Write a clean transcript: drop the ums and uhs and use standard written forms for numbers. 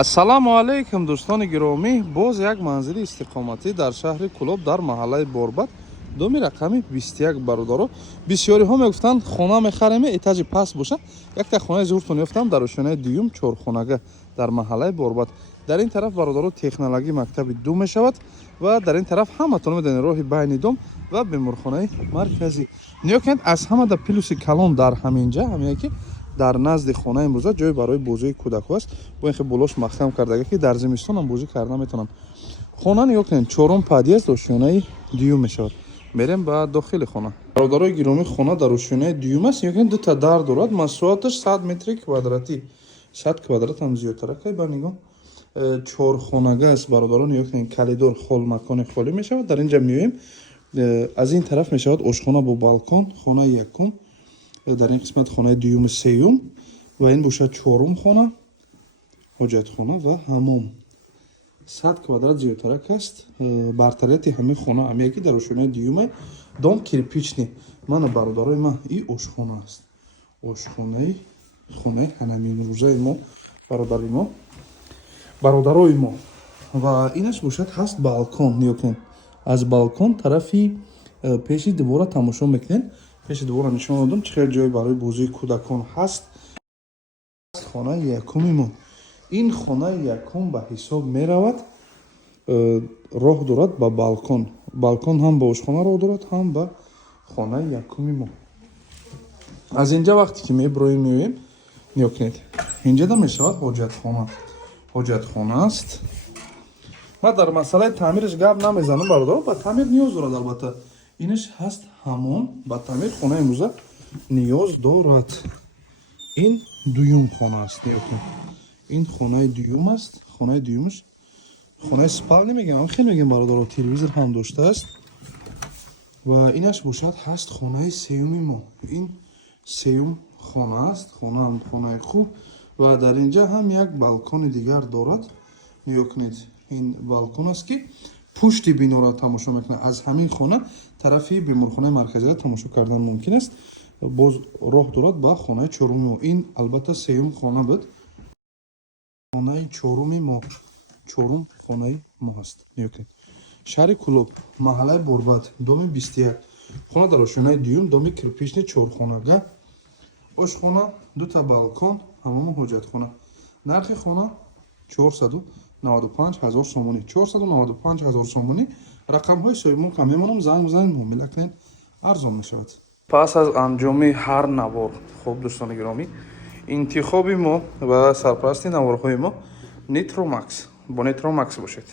ассалому алайкум дӯстони гиромӣ, боз як манзили истиқоматӣ дар шаҳри Кӯлоб дар маҳаллаи Борбад доми рақами 21 бародаро. Бисёриҳо мегуфтанд хона мехарем этажи паст боша. Якта хонаи зуртон ёфтам дар ошонаи дуюм чорхонага дар маҳаллаи Борбад. Дар ин тараф бародаро технологии мактаби ду мешавад ва дар ин тараф ҳаматон медонед роҳи байни дом ва беморхонаи марказӣ. Ниё кунед аз ҳамада плюси калон дар ҳаминҷа ҳамине ки дар назди хона имрӯза ҷой барои бозии кӯдакҳо аст. Бо ин хел болош маҳкам кардага ки дар зимистон ҳам бозӣ карда метавонанд. Хона ниё кунед чорум подъезд ошонаи дуюм мешавад. Мерем ба дохили хона. Бародарои гиромӣ, хона дар ошонаи дуюм аст. Ниё кунед дута дар дорад. Масоҳаташ 100 метри квадратӣ. 100 квадрат ҳам зиёдтаракай ба нигоҳ. Чорхонага аст бародарон. Ниё кунед калидор хол макони холӣ мешавад. Дар инҷа меоем. Аз ин тараф мешавад ошхона бо балкон, хонаи якум. Дар ин қисмат хонаи дуюму сеюм ва ин бошад чорум хона, ҳоҷатхона ва ҳаммом. 100 квадрат зиёдтарак аст. Бартарияти ҳамаи хона ҳамие ки дар ошонаи дуюмай дом кирпични. Мана бародарои ман и ошхона аст. Ошхонаи хонаи ҳанамимрӯзаи мо бародарои мо. Ва инаш бошад ҳаст балкон. Ниё кунед. Аз балкон тарафи пеши дивора тамошо мекунед. Пеши дивора нишон додам чӣ хел ҷой барои бозии кӯдакон ҳаст. Хонаи якуми мо. Ин хонаи якум ба ҳисоб меравад. Роҳ дорад ба балкон. Балкон ҳам ба ошхона роҳ дорад, ҳам ба хонаи якуми мо. Аз инҷа вақте ки меброем меоем, ниё кунед. Инҷа да мешавад ҳоҷатхона. Ҳоҷатхона аст. Ма дар масъалаи таъмираш гап намезанам бародаро. Ба таъмир ниёз дорад албатта. Инаш ҳаст ҳаммом. Ба таъмир хона имрӯза ниёз дорад. Ин дуюм хона аст. Ниё кунед. Ин хонаи дуюм аст. Хонаи дуюмаш хонаи спал намегем, ам хел мегем бародаро. Телевизор ҳам доштааст. Ва инаш бошад ҳаст хонаи сеюми мо. Ин сеюм хона аст. Хонаам хонаи хуб. Ва дар инҷа ҳам як балкони дигар дорад. Ниё кунед. Ин балкон аст ки пушти биноро тамошо мекунад. Аз ҳамин хона тарафи беморхонаи марказиро тамошо кардан мумкин аст. Боз роҳ дорад ба хонаи чоруми мо. Ин албатта сеюм хона буд. Хонаи чоруми мо. Чорум хонаи мо аст. Ниё кунед. Шаҳри Кӯлоб, маҳаллаи Борбад, доми 21. Хона дар ошонаи дуюм, доми кирпични чорхонага. Ошхона, дута балкон, ҳаммому ҳоҷатхона. Нархи хона 495 000 сомонӣ. 495 000 сомонӣ. Рақамҳои соҳибмон ка мемонам занг бизанед муомила кунед. Арзон мешавад. Пас аз анҷоми ҳар навор, хуб дӯстони гиромӣ, интихоби мо ва сарпарасти наворҳои мо Nitro Max. Бо Nitro Max бошед.